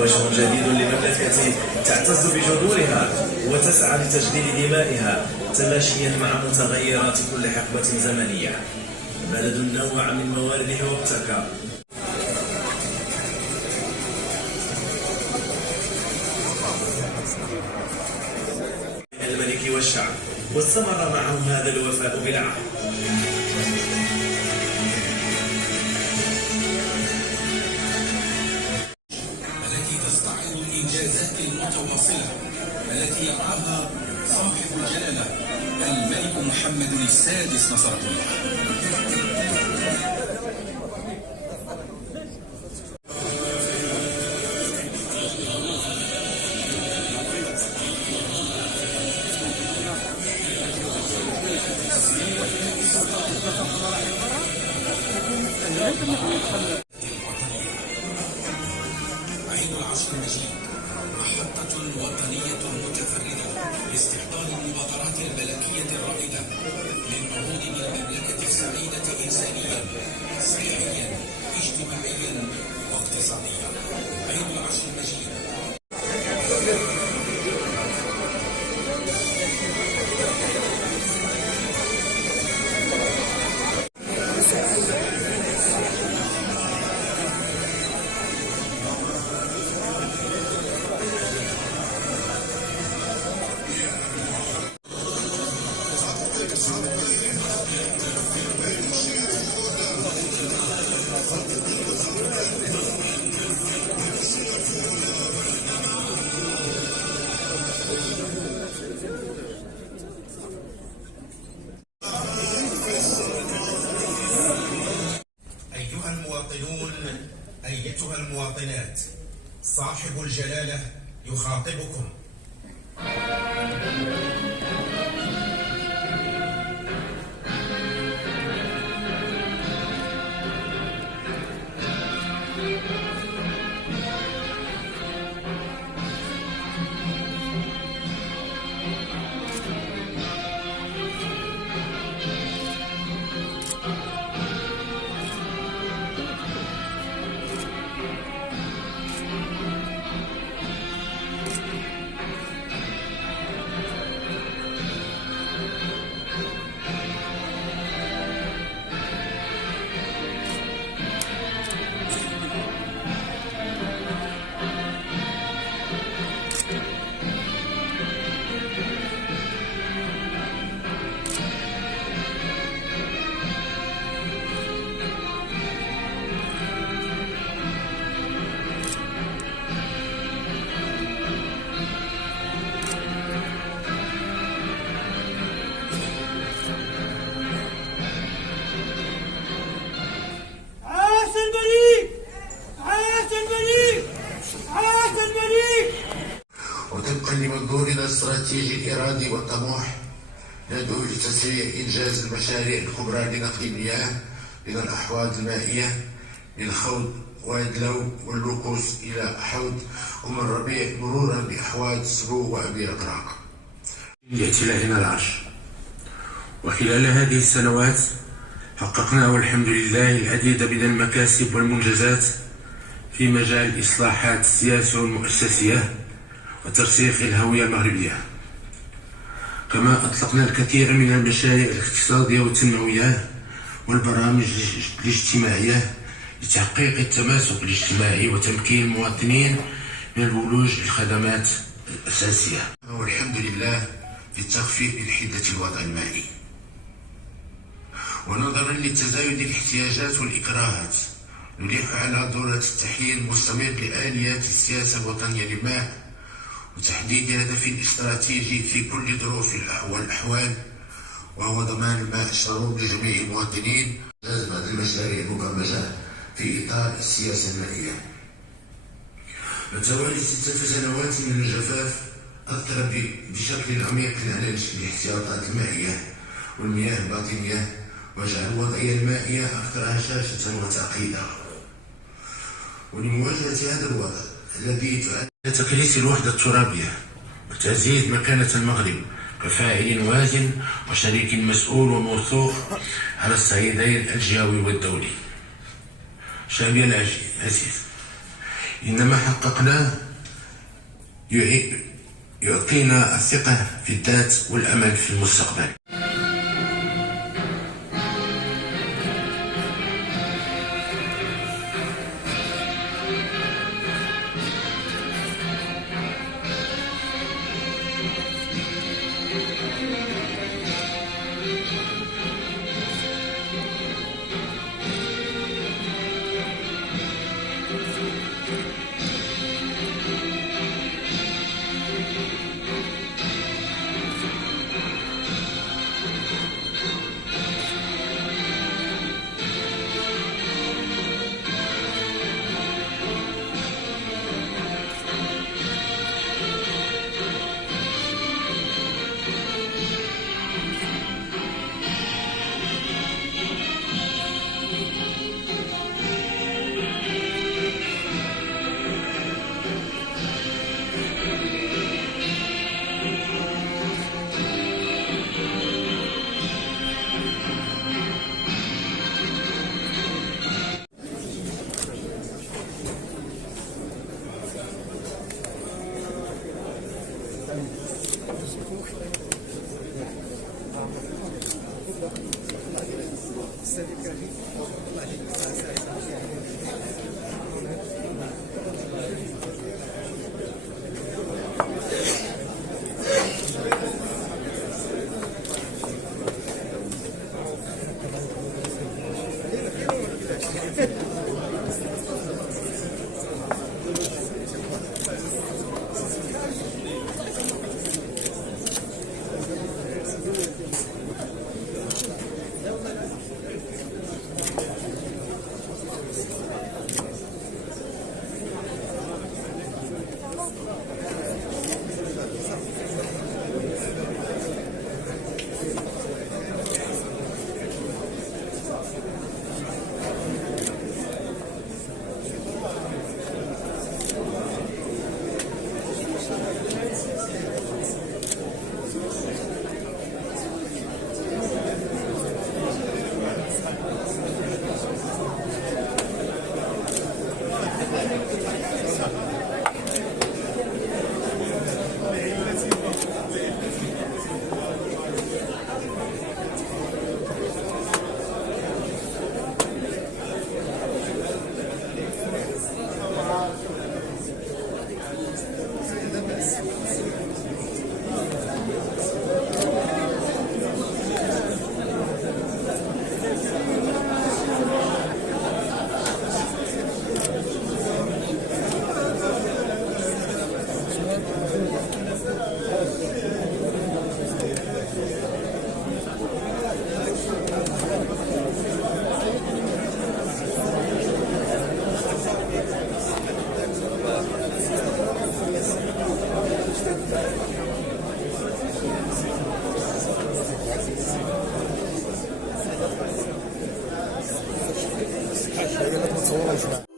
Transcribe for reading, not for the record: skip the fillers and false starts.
وجه جديد لمملكة تعتز بجذورها وتسعى لتجديد دمائها تماشيا مع متغيرات كل حقبة زمنية. بلد نوع من موارده وابتكر. الملك والشعب، واستمر معهم هذا الوفاء بالعهد. التي تستعرض الإنجازات المتواصلة التي يرعاها صاحب الجلالة الملك محمد السادس نصره الله. عيد العصر المجيد محطة وطنية متفردة لاستحضار المبادرات الملكية الرائدة للنهوض بالمملكة السعيدة إنسانيا، صحيا، اجتماعيا واقتصاديا. عيد العصر المجيد. أيها المواطنون، أيتها المواطنات، صاحب الجلالة يخاطبكم. وطبقا لمنظورنا الاستراتيجي الإرادي والطموح ندعو لتسريع إنجاز المشاريع الكبرى لنقل المياه من الأحواض المائية من خوض وادلو واللوكوس إلى حوض أم الربيع مرورا بأحواض سبو وأبير قراق. لاحتلالنا العرش، وخلال هذه السنوات حققنا والحمد لله العديد من المكاسب والمنجزات في مجال الإصلاحات السياسية والمؤسسية وترسيخ الهوية المغربية، كما أطلقنا الكثير من المشاريع الاقتصادية والتنموية والبرامج الاجتماعية لتحقيق التماسك الاجتماعي وتمكين المواطنين من الولوج للخدمات الأساسية. والحمد لله في التخفيف من حدة الوضع المائي، ونظرا لتزايد الاحتياجات والإكراهات نلح على ضرورة التحليل المستمر لآليات السياسة الوطنية للماء وتحديد هدف استراتيجي في كل ظروف والأحوال، وهو ضمان الماء الشروب لجميع المواطنين. بعض المشاريع المبرمجة في إطار السياسة المائية. وتوالي 6 سنوات من الجفاف أثر بشكل عميق على الاحتياطات المائية والمياه الباطنية، وجعل الوضعية المائية أكثر هشاشة وتعقيدا. ولمواجهة هذا الوضع الذي تكريس الوحدة الترابية وتزيد مكانة المغرب كفاعل وازن وشريك مسؤول وموثوق على الصعيدين الجهوي والدولي. شعبي العزيز، إنما حققناه يعطينا الثقة في الذات والأمل في المستقبل. هي اللي تصورها